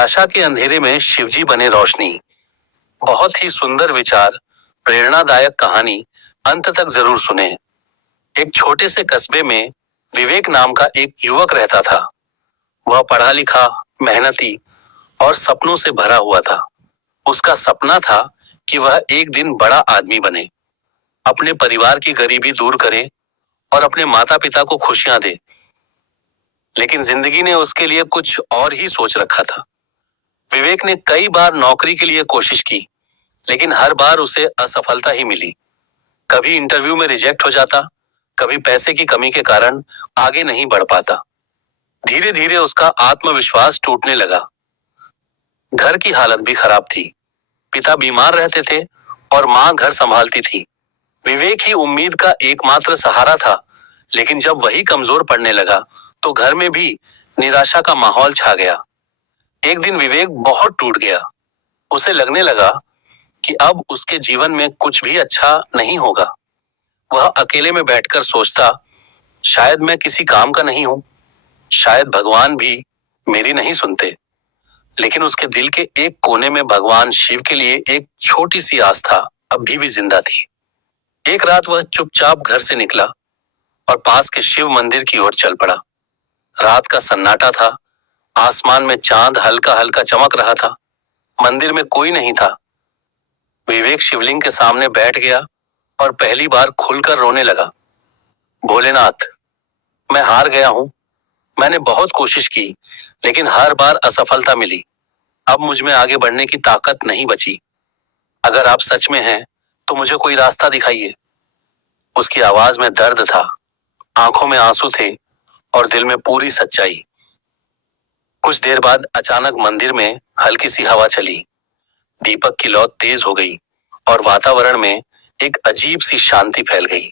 निराशा के अंधेरे में शिवजी बने रोशनी। बहुत ही सुंदर विचार, प्रेरणादायक कहानी। अंत तक जरूर सुने। एक छोटे से कस्बे में विवेक नाम का एक युवक रहता था। वह पढ़ा लिखा, मेहनती और सपनों से भरा हुआ था। उसका सपना था कि वह एक दिन बड़ा आदमी बने, अपने परिवार की गरीबी दूर करे और अपने माता पिता को खुशियां दे। लेकिन जिंदगी ने उसके लिए कुछ और ही सोच रखा था। विवेक ने कई बार नौकरी के लिए कोशिश की, लेकिन हर बार उसे असफलता ही मिली। कभी इंटरव्यू में रिजेक्ट हो जाता, कभी पैसे की कमी के कारण आगे नहीं बढ़ पाता। धीरे धीरे उसका आत्मविश्वास टूटने लगा। घर की हालत भी खराब थी। पिता बीमार रहते थे और मां घर संभालती थी। विवेक ही उम्मीद का एकमात्र सहारा था, लेकिन जब वही कमजोर पड़ने लगा तो घर में भी निराशा का माहौल छा गया। एक दिन विवेक बहुत टूट गया। उसे लगने लगा कि अब उसके जीवन में कुछ भी अच्छा नहीं होगा। वह अकेले में बैठकर सोचता, शायद मैं किसी काम का नहीं हूं, शायद भगवान भी मेरी नहीं सुनते। लेकिन उसके दिल के एक कोने में भगवान शिव के लिए एक छोटी सी आस्था अभी भी जिंदा थी। एक रात वह चुपचाप घर से निकला और पास के शिव मंदिर की ओर चल पड़ा। रात का सन्नाटा था। आसमान में चांद हल्का हल्का चमक रहा था। मंदिर में कोई नहीं था। विवेक शिवलिंग के सामने बैठ गया और पहली बार खुलकर रोने लगा। भोलेनाथ, मैं हार गया हूं। मैंने बहुत कोशिश की, लेकिन हर बार असफलता मिली। अब मुझ में आगे बढ़ने की ताकत नहीं बची। अगर आप सच में हैं तो मुझे कोई रास्ता दिखाइए। उसकी आवाज में दर्द था, आंखों में आंसू थे और दिल में पूरी सच्चाई। कुछ देर बाद अचानक मंदिर में हल्की सी हवा चली। दीपक की लौ तेज हो गई और वातावरण में एक अजीब सी शांति फैल गई।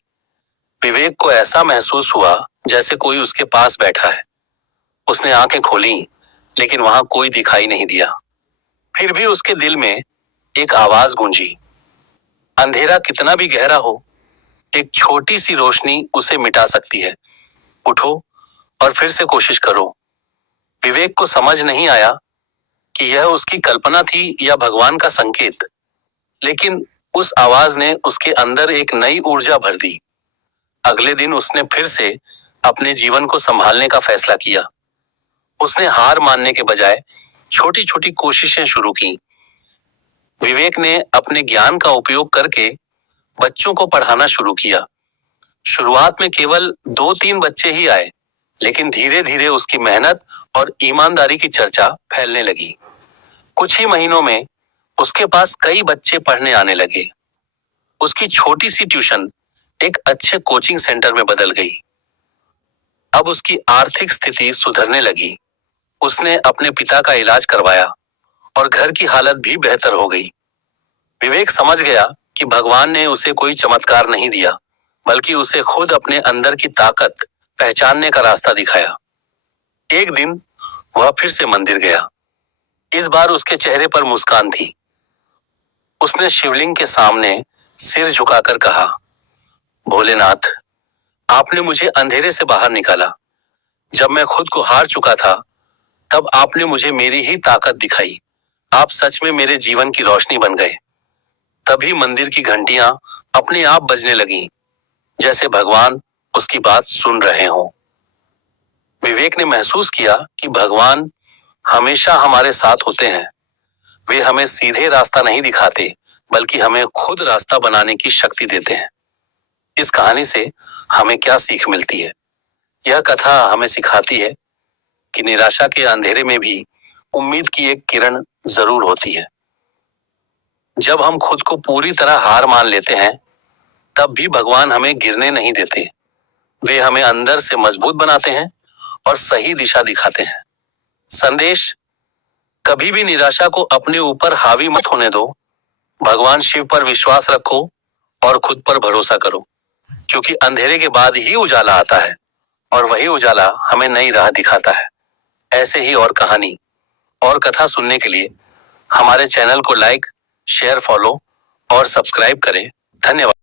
विवेक को ऐसा महसूस हुआ जैसे कोई उसके पास बैठा है। उसने आंखें खोली, लेकिन वहां कोई दिखाई नहीं दिया। फिर भी उसके दिल में एक आवाज गूंजी, अंधेरा कितना भी गहरा हो, एक छोटी सी रोशनी उसे मिटा सकती है। उठो और फिर से कोशिश करो। विवेक को समझ नहीं आया कि यह उसकी कल्पना थी या भगवान का संकेत, लेकिन उस आवाज ने उसके अंदर एक नई ऊर्जा भर दी। अगले दिन उसने फिर से अपने जीवन को संभालने का फैसला किया। उसने हार मानने के बजाय छोटी छोटी कोशिशें शुरू की। विवेक ने अपने ज्ञान का उपयोग करके बच्चों को पढ़ाना शुरू किया। शुरुआत में केवल 2-3 बच्चे ही आए, लेकिन धीरे धीरे उसकी मेहनत और ईमानदारी की चर्चा फैलने लगी। कुछ ही महीनों में उसके पास कई बच्चे पढ़ने आने लगे। उसकी छोटी सी ट्यूशन एक अच्छे कोचिंग सेंटर में बदल गई। अब उसकी आर्थिक स्थिति सुधरने लगी। उसने अपने पिता का इलाज करवाया और घर की हालत भी बेहतर हो गई। विवेक समझ गया कि भगवान ने उसे कोई चमत्कार नहीं दिया, बल्कि उसे खुद अपने अंदर की ताकत पहचानने का रास्ता दिखाया। एक दिन वह फिर से मंदिर गया। इस बार उसके चेहरे पर मुस्कान थी। उसने शिवलिंग के सामने सिर झुकाकर कहा, भोलेनाथ, आपने मुझे अंधेरे से बाहर निकाला। जब मैं खुद को हार चुका था, तब आपने मुझे मेरी ही ताकत दिखाई। आप सच में मेरे जीवन की रोशनी बन गए। तभी मंदिर की घंटियां अपने आप बजने लगीं, जैसे भगवान उसकी बात सुन रहे हों। विवेक ने महसूस किया कि भगवान हमेशा हमारे साथ होते हैं। वे हमें सीधे रास्ता नहीं दिखाते, बल्कि हमें खुद रास्ता बनाने की शक्ति देते हैं। इस कहानी से हमें क्या सीख मिलती है? यह कथा हमें सिखाती है कि निराशा के अंधेरे में भी उम्मीद की एक किरण जरूर होती है। जब हम खुद को पूरी तरह हार मान लेते हैं, तब भी भगवान हमें गिरने नहीं देते। वे हमें अंदर से मजबूत बनाते हैं और सही दिशा दिखाते हैं। संदेश: कभी भी निराशा को अपने ऊपर हावी मत होने दो। भगवान शिव पर विश्वास रखो और खुद पर भरोसा करो, क्योंकि अंधेरे के बाद ही उजाला आता है और वही उजाला हमें नई राह दिखाता है। ऐसे ही और कहानी और कथा सुनने के लिए हमारे चैनल को लाइक, शेयर, फॉलो और सब्सक्राइब करें। धन्यवाद।